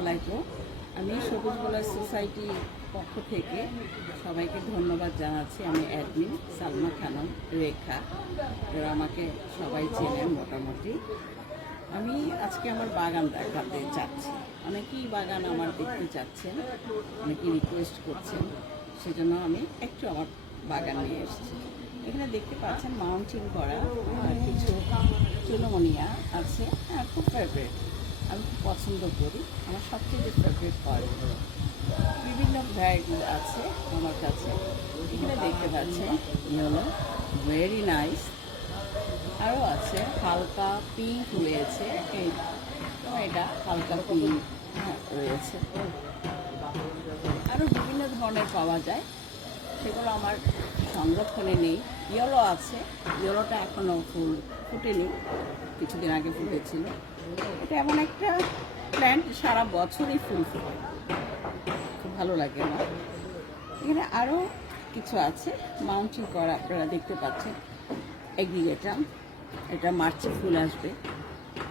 আলাইকুম। আমি সবুজ বলার সোসাইটির পক্ষ থেকে সবাইকে ধন্যবাদ জানাচ্ছি। আমি অ্যাডমিন সালমা খানম রেখা, এরা আমাকে সবাই চেনেন মোটামুটি। আমি আজকে আমার বাগান দেখাতে চাচ্ছি। অনেকেই বাগান আমার দেখতে চাচ্ছেন, অনেকেই রিকোয়েস্ট করছেন, সেজন্য আমি একটু আমার বাগান নিয়ে এসেছি। এখানে দেখতে পাচ্ছেন মাউন্টিং করা কিছু চুনোমনিয়া আছে, খুব ফেভারিট, আমি খুব পছন্দ করি। আমার সবচেয়ে ফেভারিট ফল বিভিন্ন ভ্যারাইটি আছে আমার কাছে। এখানে দেখতে পাচ্ছেন ইয়েলো, ভেরি নাইস। আরও আছে হালকা পিঙ্ক রয়েছে, এটা হালকা পিঙ্ক রয়েছে। আরও বিভিন্ন ধরনের পাওয়া যায়, সেগুলো আমার সংরক্ষণে নেই। ইয়েলো আছে, ইয়েলোটা এখনও ফুল ফুটেনি, কিছুদিন আগে ফুটেছিল। এটা এমন একটা প্ল্যান্ট সারা বছরই ফুল ফোটে, খুব ভালো লাগে না। এখানে আরও কিছু আছে মাউন্টিং করা, আপনারা দেখতে পাচ্ছেন এগ্রিগেটাম, এটা মার্চে ফুল আসবে,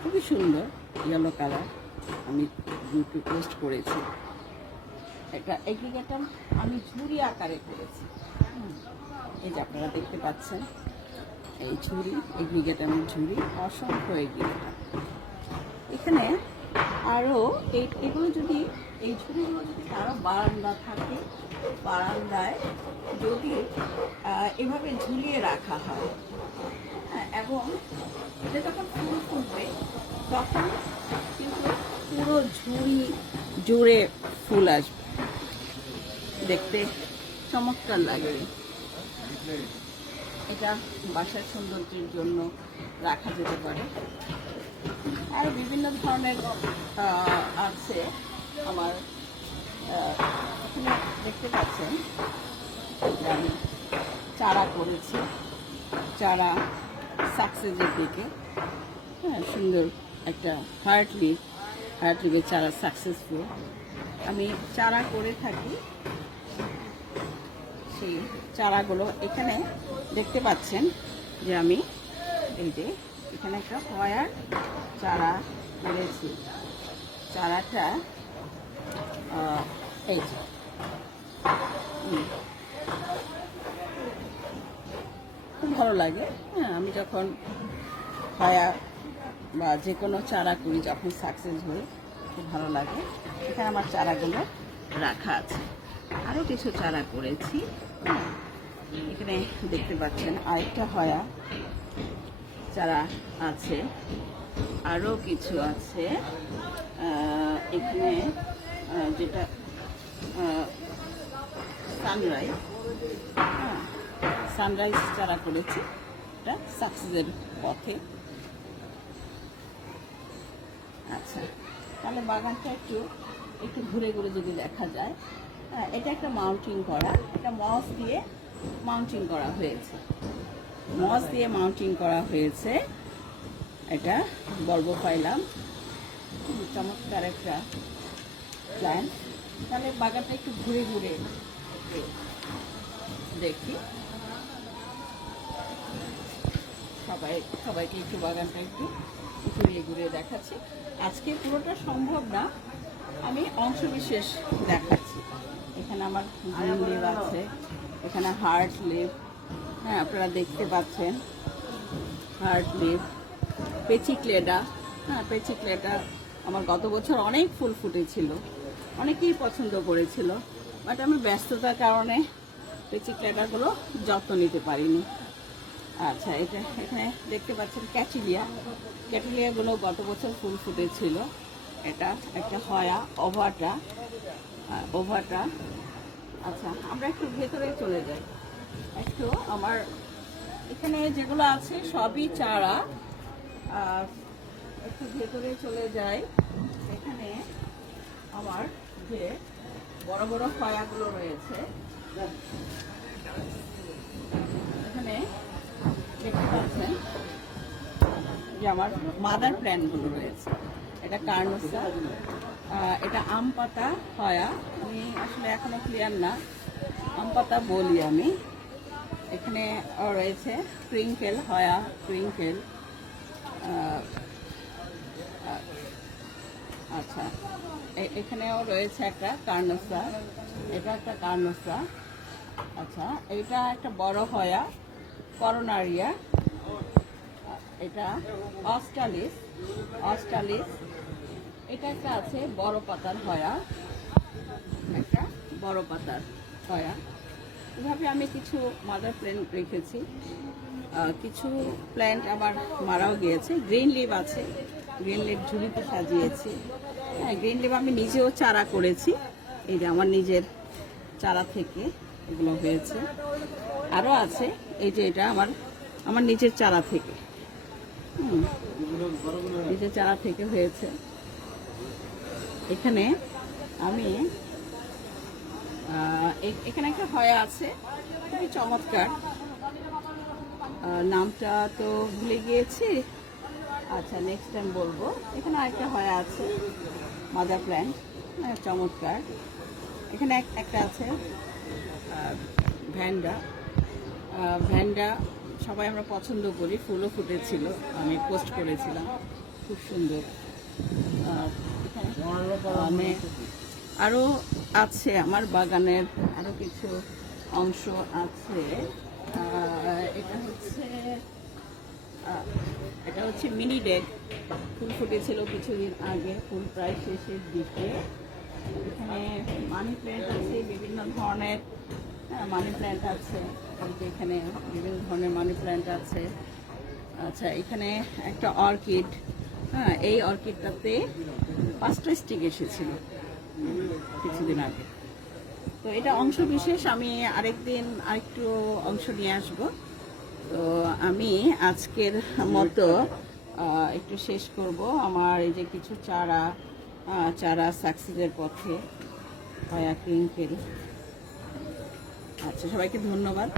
খুবই সুন্দর ইয়েলো কালার। আমি ইউটিউব পোস্ট করেছি। এটা এগ্রিগেটাম আমি ঝুড়ি আকারে করেছি, এই যে আপনারা দেখতে পাচ্ছেন এই ঝুড়ি, এগ্রিগেটামের ঝুড়ি, অসংখ্য এগ্রিগেটাম। এখানে আরও এগুলো যদি এই ঝুড়িগুলো যদি কারো বারান্দা থাকে, বারান্দায় যদি এভাবে ঝুলিয়ে রাখা হয়, এবং এটা যখন ফুল ফুটবে তখন কিন্তু পুরো ঝুড়ি জুড়ে ফুল আসবে, দেখতে চমৎকার লাগে। এটা বাসার সৌন্দর্যের জন্য রাখা যেতে পারে। আর বিভিন্ন ধরনের আছে আমার। এখানে দেখতে পাচ্ছেন আমি চারা করেছি, চারা সাকসেসের দিকে, সুন্দর একটা হার্ট লিভের চারা সাকসেসফুল। আমি চারা করে থাকি, সেই চারাগুলো এখানে দেখতে পাচ্ছেন যে আমি এই যে এখানে একটা হয়ার চারা করেছি। চারাটা এই যে খুব ভালো লাগে। আমি যখন হয়া বা যে কোনো চারা করি, যখন সাকসেস হই, খুব ভালো লাগে। এখানে আমার চারাগুলো রাখা আছে। আরও কিছু চারা করেছি, এখানে দেখতে পাচ্ছেন আরেকটা হয়া চারা আছে, আরও কিছু আছে এখানে, যেটা সানরাইজ চারা করেছি, এটা সাকসেসের পথে। আচ্ছা, তাহলে বাগানটা একটু ঘুরে ঘুরে যদি দেখা যায়। এটা একটা মাউন্টিং করা, এটা মস দিয়ে মাউন্টিং করা হয়েছে, এটা বলবোফাইলাম, চমৎকার একটা প্ল্যান্ট। তাহলে বাগানটা একটু ঘুরে ঘুরে দেখি, সবাইকে একটু বাগানটা একটু ঘুরিয়ে ঘুরিয়ে দেখাচ্ছি। আজকে পুরোটা সম্ভব না, আমি অংশ বিশেষ দেখাচ্ছি। এখানে আমার গ্রিন লিভ আছে, এখানে হার্ট লিভ, আপনারা দেখতে পাচ্ছেন হার্ট লিভ, পেচিক্লেডা। পেচিক্লেডা আমার গত বছর অনেক ফুল ফুটেছিল, অনেকেই পছন্দ করেছিল, বাট আমি ব্যস্ততার কারণে পেচিক্লেডাগুলো যত্ন নিতে পারিনি। আচ্ছা, এখানে দেখতে পাচ্ছেন ক্যাটিলিয়াগুলো গত বছর ফুল ফুটেছিল। এটা একটা হয়া ওভাটা। আচ্ছা, আমরা একটু ভেতরে চলে যাই। একটু আমার এখানে যেগুলো আছে সবই চারা, একটু ভেতরে চলে যাই। এখানে আমার যে বড় বড় হয়াগুলো রয়েছে, এখানে দেখতে পাচ্ছেন যে আমার মাদার প্ল্যান্টগুলো রয়েছে। এটা কার্নোসা, এটা আম পাতা হয়া, আমি আসলে এখনো ক্লিয়ার না, আম পাতা বলি আমি। এখানে রয়েছে টুইঙ্কেল হয়া, আচ্ছা, এখানেও রয়েছে একটা কার্নোসা, এটা একটা কার্নোসা। আচ্ছা, এটা একটা বড় হয়া করোনারিয়া, এটা অস্টালিস, অস্টালিস। এটা একটা আছে বড় পাতার হয়া, একটা বড় পাতার হয়া। এভাবে আমি কিছু মাদার প্ল্যান্ট রেখেছি, কিছু প্ল্যান্ট আবার মারাও গিয়েছে। গ্রিন লিভ আছে, গ্রিন লিভ ঝুড়িতে সাজিয়েছি। হ্যাঁ, গ্রিন লিভ আমি নিজেও চারা করেছি, এই যে আমার নিজের চারা থেকে এগুলো হয়েছে। আরও আছে, এই যে এটা আমার নিজের চারা থেকে, নিজের চারা থেকে হয়েছে। এখানে আমি এখানে একটা হয়া আছে, খুবই চমৎকার, নামটা তো ভুলে গিয়েছি। আচ্ছা, নেক্সট টাইম বলবো। এখানে আরেকটা হয়া আছে, মাদার প্ল্যান্ট, চমৎকার। এখানে একটা আছে ভ্যান্ডা, ভ্যান্ডা সবাই আমরা পছন্দ করি, ফুলও ফুটেছিল, আমি পোস্ট করেছিলাম, খুব সুন্দর। এখানে আরও আছে আমার বাগানের আরও কিছু অংশ আছে। এটা হচ্ছে মিনি ডেক, ফুল ফুটেছিল কিছুদিন আগে, ফুল প্রায় শেষের দিকে। এখানে মানি প্ল্যান্ট আছে, বিভিন্ন ধরনের মানি প্ল্যান্ট আছে, এখানে বিভিন্ন ধরনের মানি প্ল্যান্ট আছে। আচ্ছা, এখানে একটা অর্কিড, হ্যাঁ, এই অর্কিডটাতে 5টা স্টিক এসেছিল কিছুদিন আগে। তো এটা অংশ বিশেষ, আমি আরেকদিন আরেকটু অংশ নিয়ে আসব। তো আমি আজকের মতো একটু শেষ করব। আমার এই যে কিছু চারা সাকসেসের পথে, হয়া ক্রিঙ্কেল। আচ্ছা, সবাইকে ধন্যবাদ।